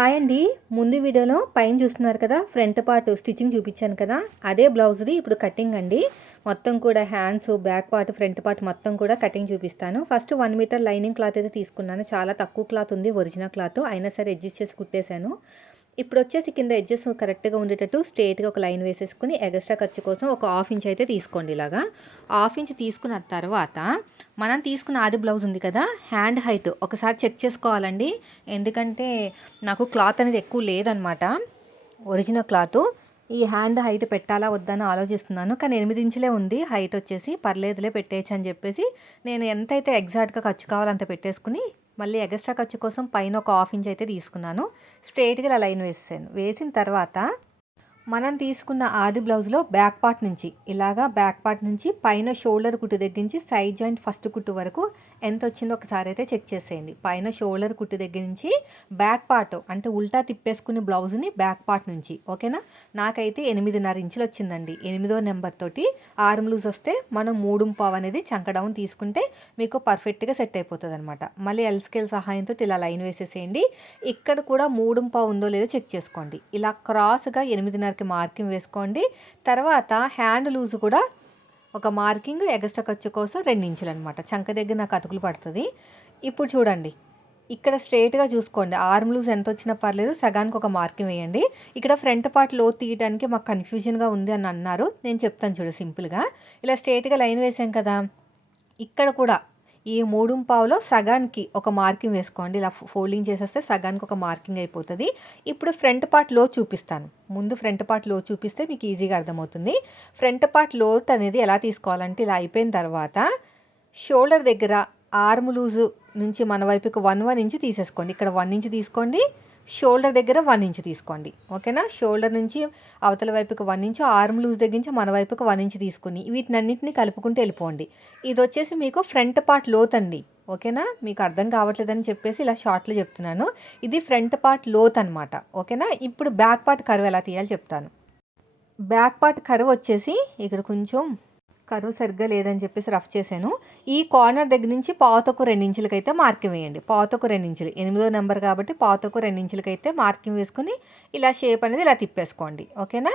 Hi అండి. ముందు వీడియోలో పైన చూస్తున్నారు కదా ఫ్రంట్ పార్ట్ స్టిచ్చింగ్ చూపించాను కదా అదే బ్లౌజ్ది ఇప్పుడు కటింగ్ అండి. మొత్తం కూడా hands back part front part మొత్తం కూడా కటింగ్ చూపిస్తాను. First one metre lining cloth అయితే తీసుకున్నాను. చాలా తక్కువ క్లాత్ ఉంది ఒరిజినల్ క్లాత్. అయినా సరే అడ్జస్ట్ చేసి కుట్టేశాను. ఇప్పుడు వచ్చేసి కింద ఎడ్జెస్ కరెక్ట్గా ఉండేటట్టు స్ట్రేట్గా ఒక లైన్ వేసేసుకుని ఎగస్ట్రా ఖర్చు కోసం ఒక హాఫ్ ఇంచ్ అయితే తీసుకోండి ఇలాగా. హాఫ్ ఇంచ్ తీసుకున్న తర్వాత మనం తీసుకున్న ఆది బ్లౌజ్ ఉంది కదా హ్యాండ్ హైట్ ఒకసారి చెక్ చేసుకోవాలండి. ఎందుకంటే నాకు క్లాత్ అనేది ఎక్కువ లేదనమాట ఒరిజినల్ క్లాత్ ఈ హ్యాండ్ హైట్ పెట్టాలా వద్దని ఆలోచిస్తున్నాను. కానీ ఎనిమిది ఇంచులే ఉంది హైట్ వచ్చేసి పర్లేదులే పెట్టేయచ్చు అని చెప్పేసి నేను ఎంతైతే ఎగ్జాక్ట్గా ఖర్చు కావాలో అంత పెట్టేసుకుని మళ్ళీ ఎగస్ట్రా ఖర్చు కోసం పైన ఒక హాఫ్ ఇంచ్ అయితే తీసుకున్నాను. స్ట్రైట్గా ఇలా లైన్ వేసాను వేసిన తర్వాత మనం తీసుకున్న ఆది బ్లౌజ్లో బ్యాక్ పార్ట్ నుంచి ఇలాగా బ్యాక్ పార్ట్ నుంచి పైన షోల్డర్ కుట్టు దగ్గర నుంచి సైడ్ జాయింట్ ఫస్ట్ కుట్టు వరకు ఎంత వచ్చిందో ఒకసారి అయితే చెక్ చేసేయండి. పైన షోల్డర్ కుట్టు దగ్గర నుంచి బ్యాక్ పార్ట్ అంటే ఉల్టా తిప్పేసుకునే బ్లౌజ్ని బ్యాక్ పార్ట్ నుంచి ఓకేనా? నాకైతే ఎనిమిదిన్నర ఇంచులు వచ్చిందండి. ఎనిమిదో నెంబర్ తోటి ఆర్మ్ లూజ్ వస్తే మనం మూడు పావు అనేది చంక డౌన్ తీసుకుంటే మీకు పర్ఫెక్ట్గా సెట్ అయిపోతుంది అనమాట మళ్ళీ ఎల్ స్కేల్ సహాయంతో ఇలా లైన్ వేసేసేయండి. ఇక్కడ కూడా మూడు పావు ఉందో లేదో చెక్ చేసుకోండి. ఇలా క్రాస్గా ఎనిమిదిన్నరకి మార్కింగ్ వేసుకోండి. తర్వాత హ్యాండ్ లూజ్ కూడా ఒక మార్కింగ్ ఎగస్ట్రా ఖర్చు కోసం రెండు అనమాట చంక దగ్గర నాకు అతుకులు పడుతుంది. ఇప్పుడు చూడండి. ఇక్కడ స్ట్రైట్గా చూసుకోండి. ఆర్మ్ లూజ్ ఎంత వచ్చినా పర్లేదు సగానికి ఒక మార్కింగ్ వేయండి. ఇక్కడ ఫ్రంట్ పార్ట్లో తీయడానికి మాకు కన్ఫ్యూజన్గా ఉంది అని అన్నారు. నేను చెప్తాను చూడు సింపుల్గా. ఇలా స్ట్రైట్గా లైన్ వేసాం కదా. ఇక్కడ కూడా ఈ మూడు పావులో సగానికి ఒక మార్కింగ్ వేసుకోండి. ఇలా ఫోల్డింగ్ చేసేస్తే సగానికి ఒక మార్కింగ్ అయిపోతుంది. ఇప్పుడు ఫ్రంట్ పార్ట్లో చూపిస్తాను. ముందు ఫ్రంట్ పార్ట్లో చూపిస్తే మీకు ఈజీగా అర్థమవుతుంది. ఫ్రంట్ పార్ట్ లోట్ అనేది ఎలా తీసుకోవాలంటే ఇలా అయిపోయిన తర్వాత షోల్డర్ దగ్గర ఆర్మ్ లూజు నుంచి మన వైపుకి వన్ వన్ ఇంచ్ తీసేసుకోండి. ఇక్కడ వన్ ఇంచ్ తీసుకోండి. షోల్డర్ దగ్గర వన్ ఇంచ్ తీసుకోండి. ఓకేనా? షోల్డర్ నుంచి అవతల వైపుకి వన్ ఇంచ్ ఆర్మ్ లూజ్ దగ్గర నుంచి మన వైపుకి వన్ ఇంచ్ తీసుకుని వీటినన్నింటినీ కలుపుకుంటూ వెళ్ళిపోండి. ఇది వచ్చేసి మీకు ఫ్రంట్ పార్ట్ లోత్ అండి. ఓకేనా? మీకు అర్థం కావట్లేదని చెప్పేసి ఇలా షార్ట్లో చెప్తున్నాను. ఇది ఫ్రంట్ పార్ట్ లోత్ అనమాట ఓకేనా? ఇప్పుడు బ్యాక్ పార్ట్ కరువు ఎలా తీయాలి చెప్తాను. బ్యాక్ పార్ట్ కరువు వచ్చేసి ఇక్కడ కొంచెం కరువు సరిగ్గా లేదని చెప్పేసి రఫ్ చేశాను. ఈ కార్నర్ దగ్గర నుంచి పాతకు అయితే మార్కింగ్ వేయండి. పాతకు రెండించులు. ఎనిమిదో నెంబర్ కాబట్టి పాతకు అయితే మార్కింగ్ వేసుకుని ఇలా షేప్ అనేది ఇలా తిప్పేసుకోండి. ఓకేనా?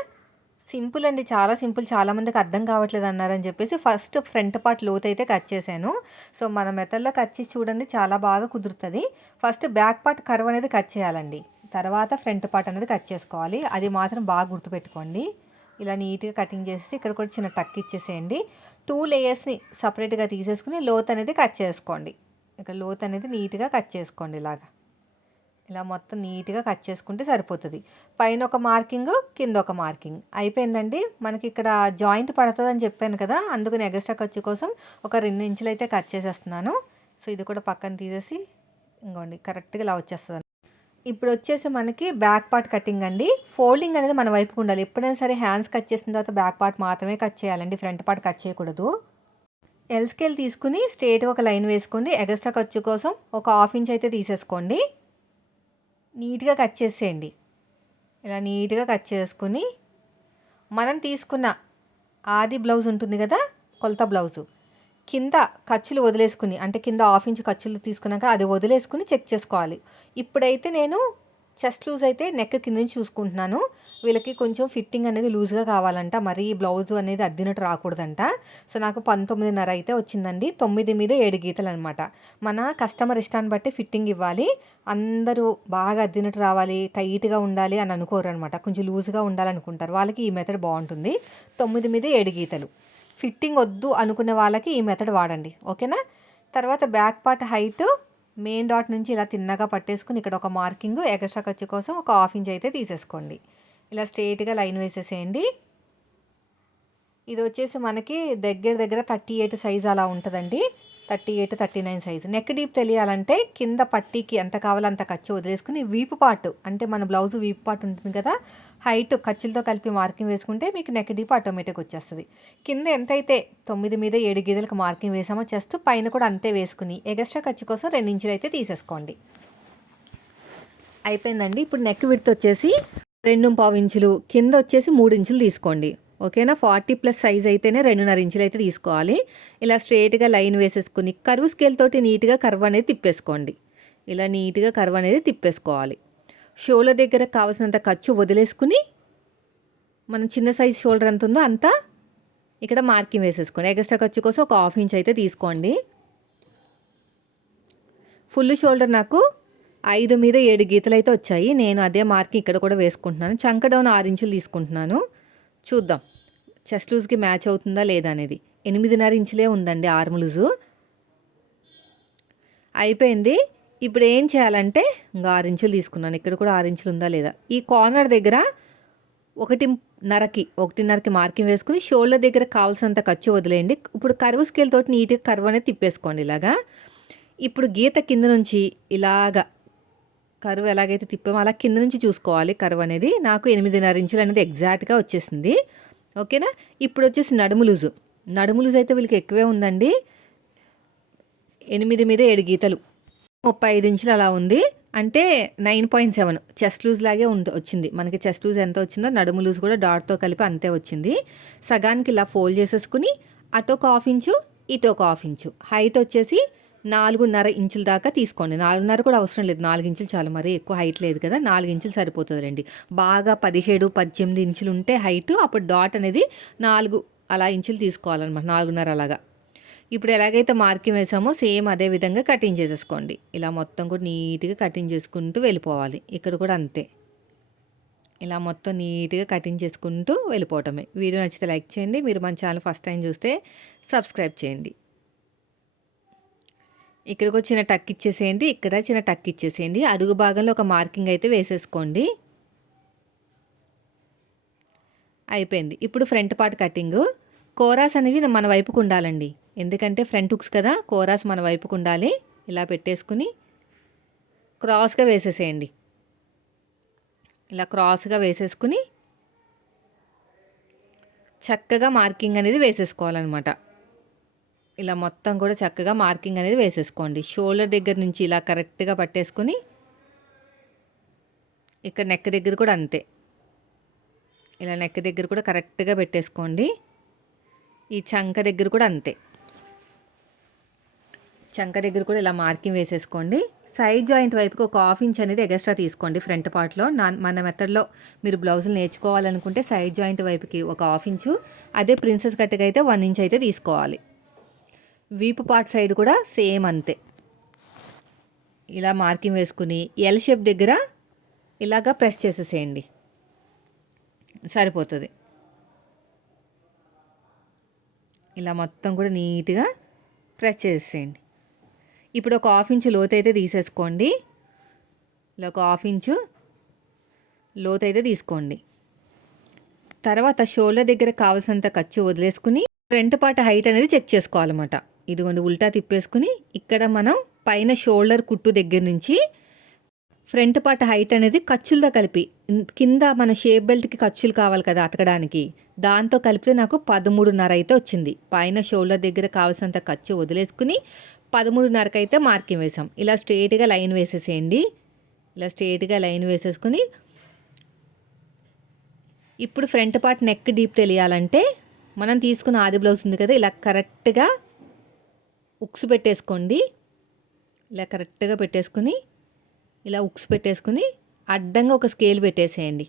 సింపుల్ అండి. చాలా సింపుల్. చాలామందికి అర్థం కావట్లేదు అన్నారని చెప్పేసి ఫస్ట్ ఫ్రంట్ పార్ట్ లోత్ అయితే కట్ చేశాను. సో మన మెథడ్లో కట్ చేసి చూడండి. చాలా బాగా కుదురుతుంది. ఫస్ట్ బ్యాక్ పార్ట్ కర్వ్ అనేది కట్ చేయాలండి. తర్వాత ఫ్రంట్ పార్ట్ అనేది కట్ చేసుకోవాలి. అది మాత్రం బాగా గుర్తుపెట్టుకోండి. ఇలా నీట్గా కటింగ్ చేసి ఇక్కడ కూడా చిన్న టక్ ఇచ్చేసేయండి. టూ లేయర్స్ని సపరేట్గా తీసేసుకుని లోత్ అనేది కట్ చేసుకోండి. ఇక్కడ లోత్ అనేది నీట్గా కట్ చేసుకోండి ఇలాగా. ఇలా మొత్తం నీట్గా కట్ చేసుకుంటే సరిపోతుంది. పైన ఒక మార్కింగ్ కింద ఒక మార్కింగ్. అయిపోయిందండి. మనకి ఇక్కడ జాయింట్ పడుతుందని చెప్పాను కదా అందుకని ఎగస్ట్రా ఖర్చు కోసం ఒక రెండు ఇంచులు అయితే కట్ చేసేస్తున్నాను. సో ఇది కూడా పక్కన తీసేసి ఇంకోండి కరెక్ట్గా ఇలా వచ్చేస్తుంది ఇప్పుడు వచ్చేసి మనకి బ్యాక్ పార్ట్ కటింగ్ అండి. ఫోల్డింగ్ అనేది మన వైపుకు ఉండాలి. ఎప్పుడైనా సరే హ్యాండ్స్ కట్ చేసిన తర్వాత బ్యాక్ పార్ట్ మాత్రమే కట్ చేయాలండి. ఫ్రంట్ పార్ట్ కట్ చేయకూడదు. ఎల్ స్కేల్ తీసుకుని స్ట్రేట్గా ఒక లైన్ వేసుకోండి. ఎగస్ట్రా ఖర్చు కోసం ఒక హాఫ్ ఇంచ్ అయితే తీసేసుకోండి. నీట్గా కట్ చేసేయండి. ఇలా నీట్గా కట్ చేసుకుని మనం తీసుకున్న ఆది బ్లౌజ్ ఉంటుంది కదా? కొలత బ్లౌజు. కింద ఖర్చులు వదిలేసుకుని అంటే కింద హాఫ్ ఇంచ్ ఖర్చులు తీసుకున్నాక అది వదిలేసుకుని చెక్ చేసుకోవాలి. ఇప్పుడైతే నేను చెస్ట్ లూజ్ అయితే నెక్ కింద నుంచి చూసుకుంటున్నాను. వీళ్ళకి కొంచెం ఫిట్టింగ్ అనేది లూజ్గా కావాలంట. మరి బ్లౌజ్ అనేది అద్దినట్టు రాకూడదంట. సో నాకు పంతొమ్మిదిన్నర అయితే వచ్చిందండి. తొమ్మిది మీద ఏడు గీతలు అనమాట మన కస్టమర్ ఇష్టాన్ని బట్టి ఫిట్టింగ్ ఇవ్వాలి. అందరూ బాగా అద్దినట్టు రావాలి టైట్గా ఉండాలి అని అనుకోరు అనమాట కొంచెం లూజ్గా ఉండాలనుకుంటారు. వాళ్ళకి ఈ మెథడ్ బాగుంటుంది. తొమ్మిది మీద ఏడు గీతలు. ఫిట్టింగ్ వద్దు అనుకునే వాళ్ళకి ఈ మెథడ్ వాడండి. ఓకేనా? తర్వాత back part height main dot నుంచి ఇలా తిన్నగా పట్టేసుకుని ఇక్కడ ఒక మార్కింగ్ ఎగస్ట్రా ఖర్చు కోసం ఒక హాఫ్ ఇంచ్ అయితే తీసేసుకోండి. ఇలా స్ట్రైట్గా లైన్ వేసేసేయండి. ఇది వచ్చేసి మనకి దగ్గర దగ్గర థర్టీ ఎయిట్ సైజ్ అలా ఉంటుందండి. Thirty eight thirty nine size. Neck deep తెలియాలంటే కింద పట్టీకి ఎంత కావాలో అంత ఖర్చు వదిలేసుకుని వీపు పార్ట్ అంటే మన బ్లౌజ్ వీపు పార్ట్ ఉంటుంది కదా హైట్ ఖర్చులతో కలిపి మార్కింగ్ వేసుకుంటే మీకు నెక్ డీప్ ఆటోమేటిక్ వచ్చేస్తుంది. కింద ఎంతైతే తొమ్మిది మీద ఏడు గీదలకు మార్కింగ్ వేసామో చెస్ట్ పైన కూడా అంతే వేసుకుని ఎగస్ట్రా ఖర్చు కోసం రెండించులు అయితే తీసేసుకోండి. అయిపోయిందండి. ఇప్పుడు నెక్ విడ్త్ వచ్చేసి రెండు పావు ఇంచులు కింద వచ్చేసి మూడు ఇంచులు తీసుకోండి. ఓకేనా? ఫార్టీ ప్లస్ సైజ్ అయితేనే రెండున్నర ఇంచులు అయితే తీసుకోవాలి. ఇలా స్ట్రేట్గా లైన్ వేసేసుకుని కరువు స్కేల్ తోటి నీట్గా కర్వ్ అనేది తిప్పేసుకోండి. ఇలా నీట్గా కర్వ్ అనేది తిప్పేసుకోవాలి. షోల్డర్ దగ్గర కావాల్సినంత ఖర్చు వదిలేసుకుని మనం చిన్న సైజ్ షోల్డర్ ఎంత ఉందో అంతా ఇక్కడ మార్కింగ్ వేసేసుకోండి. ఎక్స్ట్రా ఖర్చు కోసం ఒక హాఫ్ ఇంచ్ అయితే తీసుకోండి. ఫుల్ షోల్డర్ నాకు ఐదు మీద ఏడు గీతలు అయితే వచ్చాయి. నేను అదే మార్కింగ్ ఇక్కడ కూడా వేసుకుంటున్నాను. చంక డౌన్ ఆరు ఇంచులు తీసుకుంటున్నాను. చూద్దాం. చెస్ట్ లూజ్కి మ్యాచ్ అవుతుందా లేదా అనేది. ఎనిమిదిన్నర ఇంచులే ఉందండి ఆర్మ్ లూజు. అయిపోయింది. ఇప్పుడు ఏం చేయాలంటే ఇంకా ఆరు ఇంచులు తీసుకున్నాను. ఇక్కడ కూడా ఆరు ఇంచులు ఉందా లేదా? ఈ కార్నర్ దగ్గర ఒకటిన్నరకి ఒకటిన్నరకి మార్కింగ్ వేసుకుని షోల్డర్ దగ్గర కావాల్సినంత ఖర్చు వదిలేయండి. ఇప్పుడు కరువు స్కేల్ తోటి నీట్గా కరువు అనేది తిప్పేసుకోండి ఇలాగా. ఇప్పుడు గీత కింద నుంచి ఇలాగా కరువు ఎలాగైతే తిప్పామో అలా కింద నుంచి చూసుకోవాలి కరువు అనేది. నాకు ఎనిమిదిన్నర ఇంచులు అనేది ఎగ్జాక్ట్గా వచ్చేసింది. ఓకేనా? ఇప్పుడు వచ్చేసి నడుము లూజు. నడుము లూజు అయితే వీళ్ళకి ఎక్కువే ఉందండి. ఎనిమిది మీద ఏడు గీతలు. ముప్పై ఐదు ఇంచులు అలా ఉంది. అంటే nine point seven. Chest loose లాగే ఉంది వచ్చింది. మనకి చెస్ట్ లూజ్ ఎంత వచ్చిందో నడుము లూజ్ కూడా డాట్తో కలిపి అంతే వచ్చింది. సగానికి ఇలా ఫోల్డ్ చేసేసుకుని అటు ఒక హాఫ్ ఇంచు ఇటు ఒక హాఫ్ ఇంచు. హైట్ వచ్చేసి నాలుగున్నర ఇంచుల దాకా తీసుకోండి. నాలుగున్నర కూడా అవసరం లేదు. నాలుగు ఇంచులు చాలు. మరి ఎక్కువ హైట్ లేదు కదా. నాలుగు ఇంచులు సరిపోతుంది బాగా పదిహేడు పద్దెనిమిది ఇంచులు ఉంటే హైట్ అప్పుడు డాట్ అనేది నాలుగు అలా ఇంచులు తీసుకోవాలన్నమాట. నాలుగున్నర అలాగా. ఇప్పుడు ఎలాగైతే మార్కింగ్ వేసామో సేమ్ అదే విధంగా కటింగ్ చేసేసుకోండి. ఇలా మొత్తం కూడా నీట్గా కటింగ్ చేసుకుంటూ వెళ్ళిపోవాలి. ఇక్కడ కూడా అంతే. ఇలా మొత్తం నీట్గా కటింగ్ చేసుకుంటూ వెళ్ళిపోవటమే. వీడియో నచ్చితే లైక్ చేయండి. మీరు మన ఛానల్ ఫస్ట్ టైం చూస్తే సబ్స్క్రైబ్ చేయండి. ఇక్కడికి చిన్న టక్ ఇచ్చేసేయండి ఇక్కడ చిన్న టక్ ఇచ్చేసేయండి. అడుగు భాగంలో ఒక మార్కింగ్ అయితే వేసేసుకోండి. అయిపోయింది. ఇప్పుడు ఫ్రంట్ పార్ట్ కటింగ్. కోరాస్ అనేవి మన వైపుకు ఉండాలండి. ఎందుకంటే ఫ్రంట్ హుక్స్ కదా కోరాస్ మన వైపుకు ఉండాలి. ఇలా పెట్టేసుకుని క్రాస్గా వేసేసేయండి. ఇలా క్రాస్గా వేసేసుకుని చక్కగా మార్కింగ్ అనేది వేసేసుకోవాలన్నమాట. ఇలా మొత్తం కూడా చక్కగా మార్కింగ్ అనేది వేసేసుకోండి. షోల్డర్ దగ్గర నుంచి ఇలా కరెక్ట్గా పట్టేసుకొని ఇక్కడ నెక్ దగ్గర కూడా అంతే. ఇలా నెక్ దగ్గర కూడా కరెక్ట్గా పెట్టేసుకోండి. ఈ చంక దగ్గర కూడా అంతే. చంక దగ్గర కూడా ఇలా మార్కింగ్ వేసేసుకోండి. సైడ్ జాయింట్ వైపుకి ఒక హాఫ్ ఇంచ్ అనేది ఎగస్ట్రా తీసుకోండి ఫ్రంట్ పార్ట్లో. నా మన మెథడ్లో మీరు బ్లౌజులు నేర్చుకోవాలనుకుంటే సైడ్ జాయింట్ వైపుకి ఒక హాఫ్ ఇంచు అదే ప్రిన్సెస్ కట్టుగా అయితే వన్ ఇంచ్ అయితే తీసుకోవాలి. వీపు పార్ట్ సైడ్ కూడా సేమ్ అంతే. ఇలా మార్కింగ్ వేసుకుని ఎల్ షేప్ దగ్గర ఇలాగా ప్రెస్ చేసేసేయండి. సరిపోతుంది. ఇలా మొత్తం కూడా నీట్గా ప్రెస్ చేసేయండి ఇప్పుడు ఒక హాఫ్ ఇంచు లోతైతే తీసేసుకోండి. ఇలా ఒక హాఫ్ ఇంచు లోతైతే తీసుకోండి. తర్వాత షోల్డర్ దగ్గర కావాల్సినంత ఖర్చు వదిలేసుకుని ఫ్రంట్ పార్ట్ హైట్ అనేది చెక్ చేసుకోవాలన్నమాట. ఇదిగోండి ఉల్టా తిప్పేసుకుని ఇక్కడ మనం పైన షోల్డర్ కుట్టు దగ్గర నుంచి ఫ్రంట్ పార్ట్ హైట్ అనేది ఖర్చులతో కలిపి కింద మన షేప్ బెల్ట్కి ఖర్చులు కావాలి కదా అతకడానికి దాంతో కలిపితే నాకు పదమూడున్నర అయితే వచ్చింది. పైన షోల్డర్ దగ్గర కావాల్సినంత ఖర్చు వదిలేసుకుని పదమూడున్నరకు అయితే మార్కింగ్ వేసాం ఇలా స్ట్రేట్గా లైన్ వేసేసేయండి. ఇలా స్ట్రేట్గా లైన్ వేసేసుకుని ఇప్పుడు ఫ్రంట్ పార్ట్ నెక్ డీప్ తెలియాలంటే మనం తీసుకున్న ఆది బ్లౌజ్ ఉంది కదా ఇలా కరెక్ట్గా ఉక్స్ పెట్టేసుకోండి. ఇలా కరెక్ట్గా పెట్టేసుకుని ఇలా ఉక్స్ పెట్టేసుకుని అడ్డంగా ఒక స్కేల్ పెట్టేసేయండి.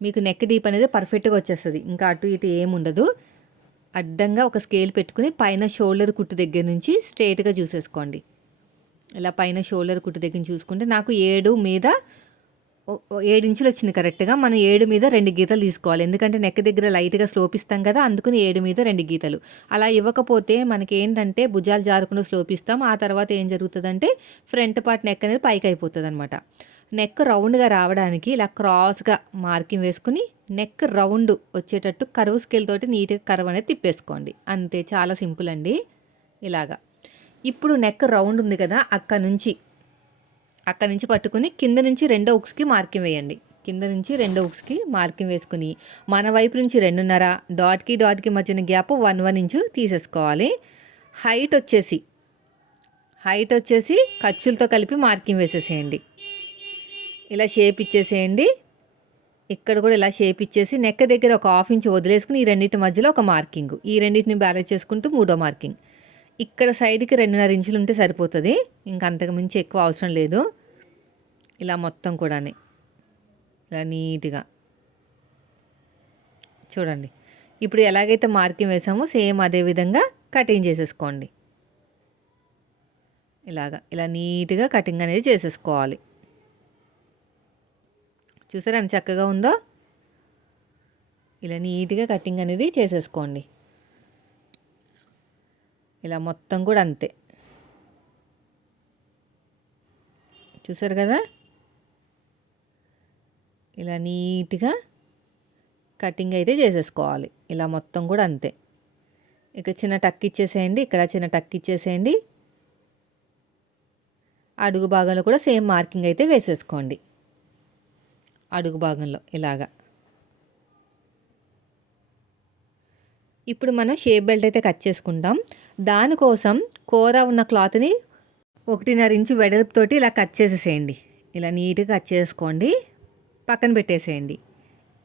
మీకు నెక్ డీప్ అనేది పర్ఫెక్ట్గా వచ్చేస్తుంది. ఇంకా అటు ఇటు ఏముండదు అడ్డంగా ఒక స్కేల్ పెట్టుకుని పైన షోల్డర్ కుట్టు దగ్గర నుంచి స్ట్రేట్గా చూసేసుకోండి. ఇలా పైన షోల్డర్ కుట్టు దగ్గర చూసుకుంటే నాకు ఏడు మీద ఏడు ఇంచులు వచ్చింది కరెక్ట్గా. మనం ఏడు మీద రెండు గీతలు తీసుకోవాలి. ఎందుకంటే నెక్ దగ్గర లైట్గా స్లోప్ ఇస్తాం కదా అందుకుని ఏడు మీద రెండు గీతలు. అలా ఇవ్వకపోతే మనకి ఏంటంటే భుజాలు జారకుండా స్లోప్ ఇస్తాం. ఆ తర్వాత ఏం జరుగుతుందంటే ఫ్రంట్ పార్ట్ నెక్ అనేది పైకి అయిపోతుంది అనమాట నెక్ రౌండ్గా రావడానికి ఇలా క్రాస్గా మార్కింగ్ వేసుకుని నెక్ రౌండ్ వచ్చేటట్టు కరువు స్కేల్ తోటి నీట్గా కరువు అనేది తిప్పేసుకోండి. అంతే చాలా సింపుల్ అండి. ఇలాగా. ఇప్పుడు నెక్ రౌండ్ ఉంది కదా అక్కడ నుంచి అక్కడ నుంచి పట్టుకుని కింద నుంచి రెండో ఉక్స్కి మార్కింగ్ వేయండి. కింద నుంచి రెండో ఉక్స్కి మార్కింగ్ వేసుకుని మన వైపు నుంచి రెండున్నర డాట్కి డాట్కి మధ్యన గ్యాప్ వన్ వన్ ఇంచు తీసేసుకోవాలి. హైట్ వచ్చేసి హైట్ వచ్చేసి ఖర్చులతో కలిపి మార్కింగ్ వేసేసేయండి. ఇలా షేప్ ఇచ్చేసేయండి. ఇక్కడ కూడా ఇలా షేప్ ఇచ్చేసి నెక్క దగ్గర ఒక హాఫ్ ఇంచ్ వదిలేసుకుని ఈ రెండింటి మధ్యలో ఒక మార్కింగ్ ఈ రెండింటిని బ్యాలెన్స్ చేసుకుంటూ మూడో మార్కింగ్. ఇక్కడ సైడ్కి రెండున్నర ఇంచులు ఉంటే సరిపోతుంది. ఇంక అంతకు మించి ఎక్కువ అవసరం లేదు. ఇలా మొత్తం కూడా ఇలా నీట్గా. చూడండి. ఇప్పుడు ఎలాగైతే మార్కింగ్ వేసామో సేమ్ అదే విధంగా కటింగ్ చేసేసుకోండి. ఇలాగా ఇలా నీట్గా కటింగ్ అనేది చేసేసుకోవాలి. చూసారా ఎంత చక్కగా ఉందో? ఇలా నీట్గా కటింగ్ అనేది చేసేసుకోండి. ఇలా మొత్తం కూడా అంతే. చూసారు కదా? ఇలా నీట్గా కటింగ్ అయితే చేసేసుకోవాలి. ఇలా మొత్తం కూడా అంతే. ఇక చిన్న టక్ ఇచ్చేసేయండి ఇక్కడ చిన్న టక్ ఇచ్చేసేయండి. అడుగు భాగంలో కూడా సేమ్ మార్కింగ్ అయితే వేసేసుకోండి. అడుగు భాగంలో ఇలాగా. ఇప్పుడు మనం షేప్ బెల్ట్ అయితే కట్ చేసుకుంటాం. దానికోసం కూర ఉన్న క్లాత్ని ఒకటిన్నర ఇంచు వెడల్పుతోటి ఇలా కట్ చేసేసేయండి. ఇలా నీట్గా కట్ చేసుకోండి. పక్కన పెట్టేసేయండి.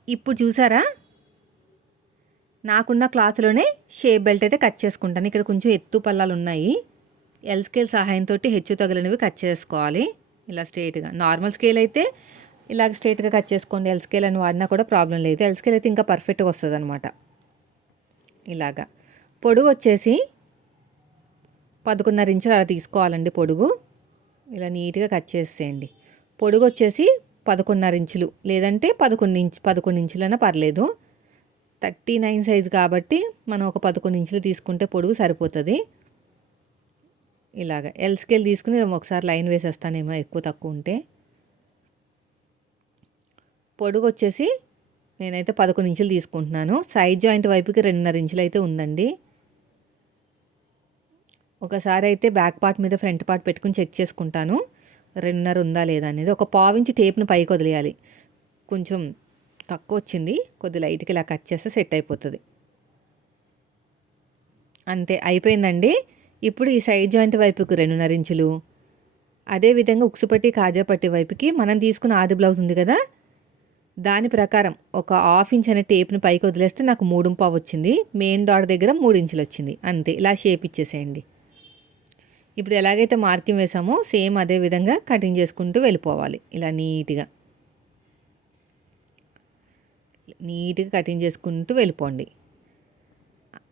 ఇప్పుడు చూసారా? నాకున్న క్లాత్లోనే షేప్ బెల్ట్ అయితే కట్ చేసుకుంటాను. ఇక్కడ కొంచెం ఎత్తు పల్లాలు ఉన్నాయి. ఎల్ స్కేల్ సహాయంతో హెచ్చు తగిలినవి కట్ చేసుకోవాలి. ఇలా స్ట్రైట్గా. నార్మల్ స్కేల్ అయితే ఇలాగ స్ట్రైట్గా కట్ చేసుకోండి. ఎల్ స్కేల్ అని వాడినా కూడా ప్రాబ్లం లేదు. ఎల్ స్కేల్ అయితే ఇంకా పర్ఫెక్ట్గా వస్తుంది అనమాట ఇలాగా. పొడుగు వచ్చేసి పదకొండున్నర ఇంచులు అలా తీసుకోవాలండి పొడుగు. ఇలా నీట్గా కట్ చేసేయండి. పొడుగు వచ్చేసి పదకొండున్నర ఇంచులు. లేదంటే పదకొండు ఇంచు పదకొండు ఇంచులైనా పర్లేదు. థర్టీ నైన్ సైజు కాబట్టి మనం ఒక పదకొండు ఇంచులు తీసుకుంటే పొడుగు సరిపోతుంది. ఇలాగ ఎల్ స్కేల్ తీసుకుని ఒకసారి లైన్ వేసేస్తానేమో ఎక్కువ తక్కువ ఉంటే. పొడుగు వచ్చేసి నేనైతే పదకొండు ఇంచులు తీసుకుంటున్నాను. సైడ్ జాయింట్ వైపుకి రెండున్నర ఇంచులు అయితే ఉందండి. ఒకసారి అయితే బ్యాక్ పార్ట్ మీద ఫ్రంట్ పార్ట్ పెట్టుకుని చెక్ చేసుకుంటాను. రెండున్నర ఉందా లేదా అనేది ఒక పావించి టేప్ను పైకి వదిలేయాలి. కొంచెం తక్కువ వచ్చింది కొద్ది లైట్కి ఇలా కట్ చేస్తే సెట్ అయిపోతుంది. అంతే అయిపోయిందండి. ఇప్పుడు ఈ సైడ్ జాయింట్ వైపుకి రెండున్నర ఇంచులు. అదేవిధంగా ఉక్సుపట్టి కాజాపట్టి వైపుకి మనం తీసుకున్న ఆది బ్లౌజ్ ఉంది కదా? దాని ప్రకారం ఒక హాఫ్ ఇంచ్ అనే టేప్ని పైకి వదిలేస్తే నాకు మూడు పావు వచ్చింది. మెయిన్ డాట్ దగ్గర మూడు ఇంచులు వచ్చింది. అంతే ఇలా షేప్ ఇచ్చేసేయండి. ఇప్పుడు ఎలాగైతే మార్కింగ్ వేసామో సేమ్ అదే విధంగా కటింగ్ చేసుకుంటూ వెళ్ళిపోవాలి. ఇలా నీట్గా. నీట్గా కటింగ్ చేసుకుంటూ వెళ్ళిపోండి.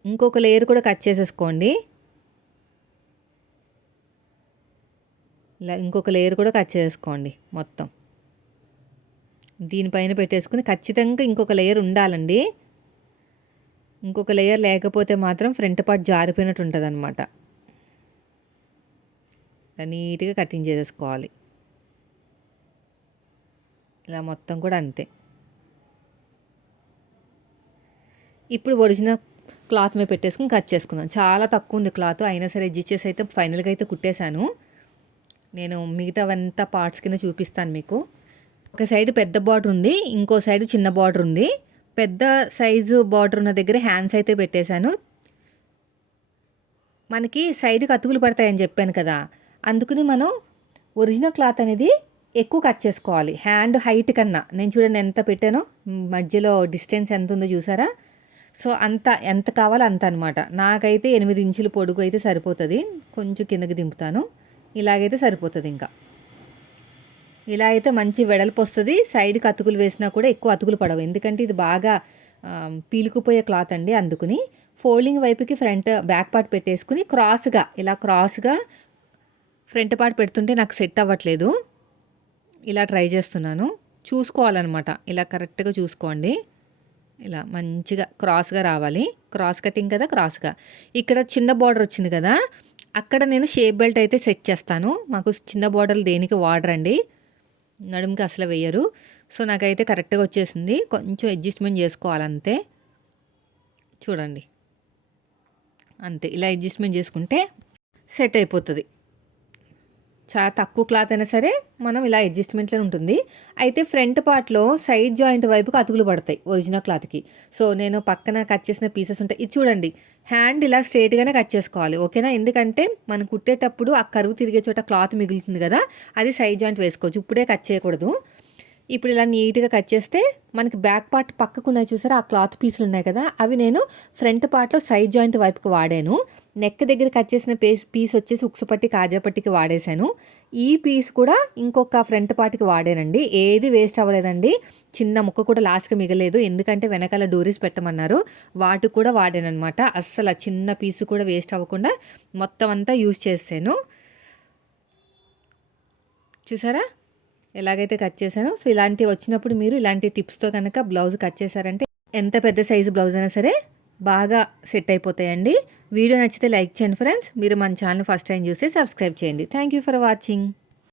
ఇంకొక లేయర్ కూడా కట్ చేసేసుకోండి. ఇలా ఇంకొక లేయర్ కూడా కట్ చేసుకోండి మొత్తం. దీనిపైన పెట్టేసుకుని ఖచ్చితంగా ఇంకొక లేయర్ ఉండాలండి. ఇంకొక లేయర్ లేకపోతే మాత్రం ఫ్రంట్ పార్ట్ జారిపోయినట్టు ఉంటుంది అనమాట నీట్గా కటింగ్ చేసేసుకోవాలి. ఇలా మొత్తం కూడా అంతే. ఇప్పుడు ఒరిజినల్ క్లాత్ మీద పెట్టేసుకుని కట్ చేసుకుందాం. చాలా తక్కువ ఉంది క్లాత్. అయినా సరే ఎడ్జిచ్చేసి అయితే ఫైనల్గా అయితే కుట్టేశాను. నేను మిగతావంతా పార్ట్స్ కింద చూపిస్తాను మీకు. ఒక సైడ్ పెద్ద బార్డర్ ఉంది. ఇంకో సైడ్ చిన్న బార్డర్ ఉంది. పెద్ద సైజు బార్డర్ ఉన్న దగ్గర హ్యాండ్స్ అయితే పెట్టేశాను. మనకి సైడ్కి అతుకులు పడతాయని చెప్పాను కదా. అందుకని మనం ఒరిజినల్ క్లాత్ అనేది ఎక్కువ కట్ చేసుకోవాలి. హ్యాండ్ హైట్ కన్నా. నేను చూడండి ఎంత పెట్టానో. మధ్యలో డిస్టెన్స్ ఎంత ఉందో చూసారా? సో అంత ఎంత కావాలో అంత అనమాట నాకైతే ఎనిమిది ఇంచుల పొడుగు అయితే సరిపోతుంది. కొంచెం కిందకి దింపుతాను. ఇలాగైతే సరిపోతుంది ఇంకా. ఇలా అయితే మంచి వెడల్పు వస్తుంది. సైడ్కి అతుకులు వేసినా కూడా ఎక్కువ అతుకులు పడవు. ఎందుకంటే ఇది బాగా పీలుకుపోయే క్లాత్ అండి అందుకుని. ఫోల్డింగ్ వైపుకి ఫ్రంట్ బ్యాక్ పార్ట్ పెట్టేసుకుని క్రాస్గా ఇలా క్రాస్గా ఫ్రంట్ పార్ట్ పెడుతుంటే నాకు సెట్ అవ్వట్లేదు. ఇలా ట్రై చేస్తున్నాను. చూసుకోవాలన్నమాట. ఇలా కరెక్ట్గా చూసుకోండి. ఇలా మంచిగా క్రాస్గా రావాలి. క్రాస్ కటింగ్ కదా క్రాస్గా. ఇక్కడ చిన్న బార్డర్ వచ్చింది కదా అక్కడ నేను షేప్ బెల్ట్ అయితే సెట్ చేస్తాను. మాకు చిన్న బార్డర్లు దేనికి వాడరండి. నడుముకి అసలు వేయరు. సో నాకైతే కరెక్ట్గా వచ్చేసింది. కొంచెం అడ్జస్ట్మెంట్ చేసుకోవాలంతే. చూడండి. అంతే. ఇలా అడ్జస్ట్మెంట్ చేసుకుంటే సెట్ అయిపోతుంది. చాలా తక్కువ క్లాత్ అయినా సరే మనం ఇలా అడ్జస్ట్మెంట్లో ఉంటుంది. అయితే ఫ్రంట్ పార్ట్లో సైడ్ జాయింట్ వైపుకి అతుకులు పడతాయి ఒరిజినల్ క్లాత్కి. సో నేను పక్కన కట్ చేసిన పీసెస్ ఉంటాయి. ఇది చూడండి హ్యాండ్ ఇలా స్ట్రేట్గానే కట్ చేసుకోవాలి ఓకేనా? ఎందుకంటే మనం కుట్టేటప్పుడు ఆ కరువు తిరిగే చోట క్లాత్ మిగులుతుంది కదా అది సైడ్ జాయింట్ వేసుకోవచ్చు. ఇప్పుడే కట్ చేయకూడదు. ఇప్పుడు ఇలా నీట్గా కట్ చేస్తే మనకి బ్యాక్ పార్ట్ పక్కకు ఉన్నాయి చూసారా? ఆ క్లాత్ పీసులు ఉన్నాయి కదా అవి నేను ఫ్రంట్ పార్ట్లో సైడ్ జాయింట్ వైపుకి వాడాను. నెక్ దగ్గర కట్ చేసిన పీస్ పీస్ వచ్చేసి ఉక్సుపట్టి కాజాపట్టికి వాడేశాను. ఈ పీస్ కూడా ఇంకొక ఫ్రంట్ పార్ట్కి వాడానండి. ఏది వేస్ట్ అవ్వలేదండి. చిన్న ముక్క కూడా లాస్ట్కి మిగలేదు. ఎందుకంటే వెనకాల డోరీస్ పెట్టమన్నారు. వాటికి కూడా వాడానమాట అస్సలు చిన్న పీస్ కూడా వేస్ట్ అవ్వకుండా మొత్తం అంతా యూస్ చేసాను చూసారా? ఎలాగైతే కట్ చేశానో. సో ఇలాంటివి వచ్చినప్పుడు మీరు ఇలాంటి టిప్స్తో కనుక బ్లౌజ్ కట్ చేశారంటే ఎంత పెద్ద సైజు బ్లౌజ్ అయినా సరే బాగా సెట్ అయిపోతాయండి. వీడియో నచ్చితే లైక్ చేయండి ఫ్రెండ్స్. మీరు మన ఛానల్ ఫస్ట్ టైం చూస్తే సబ్స్క్రైబ్ చేయండి. Thank you for watching